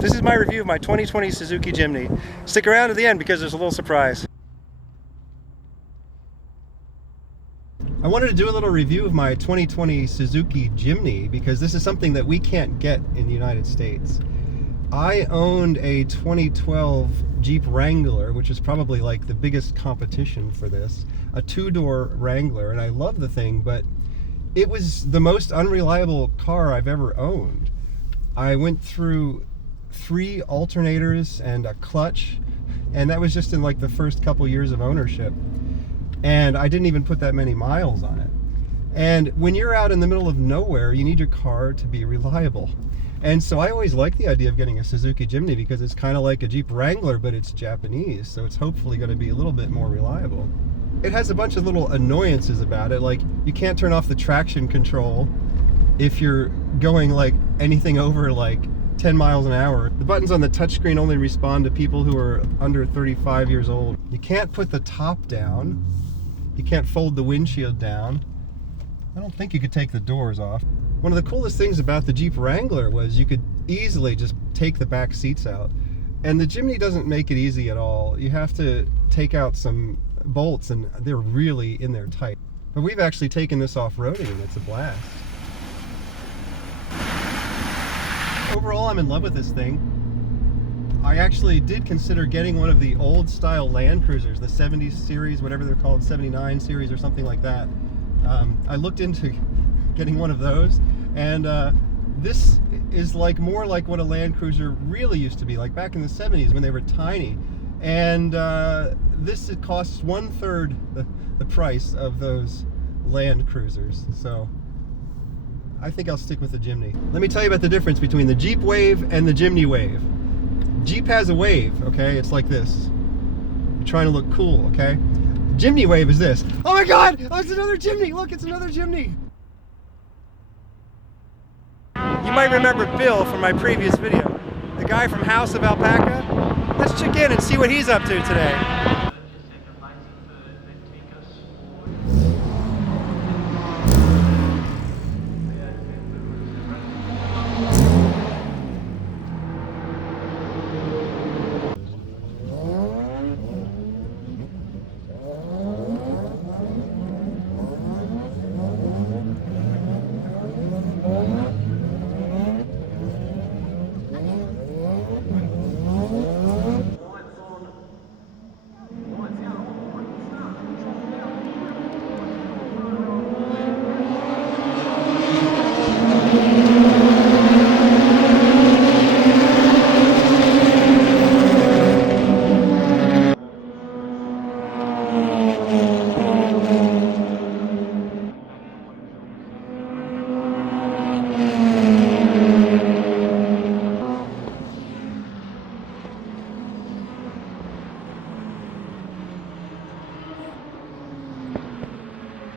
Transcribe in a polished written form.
This is my review of my 2020 Suzuki Jimny. Stick around to the end because there's a little surprise. I wanted to do a little review of my 2020 Suzuki Jimny because this is something that we can't get in the United States. I owned a 2012 Jeep Wrangler, which is probably like the biggest competition for this, a two-door Wrangler, and I love the thing, but it was the most unreliable car I've ever owned. I went through 3 alternators and a clutch, and that was just in like the first couple years of ownership. And I didn't even put that many miles on it. And when you're out in the middle of nowhere, you need your car to be reliable. And so I always like the idea of getting a Suzuki Jimny because it's kind of like a Jeep Wrangler, but it's Japanese, so it's hopefully going to be a little bit more reliable. It has a bunch of little annoyances about it, like you can't turn off the traction control if you're going like anything over like 10 miles an hour. The buttons on the touchscreen only respond to people who are under 35 years old. You can't put the top down. You can't fold the windshield down. I don't think you could take the doors off. One of the coolest things about the Jeep Wrangler was you could easily just take the back seats out. And the Jimny doesn't make it easy at all. You have to take out some bolts and they're really in there tight. But we've actually taken this off-roading and it's a blast. Overall, I'm in love with this thing. I actually did consider getting one of the old style Land Cruisers, the 70s series, whatever they're called, 79 series or something like that. I looked into getting one of those, and this is like more like what a Land Cruiser really used to be, like back in the 70s when they were tiny. And this costs 1/3 the price of those Land Cruisers. So I think I'll stick with the Jimny. Let me tell you about the difference between the Jeep Wave and the Jimny Wave. Jeep has a Wave, okay? It's like this. You're trying to look cool, okay? Jimny Wave is this. Oh my God! Oh, it's another Jimny! Look, it's another Jimny! You might remember Bill from my previous video. The guy from House of Alpaca. Let's check in and see what he's up to today.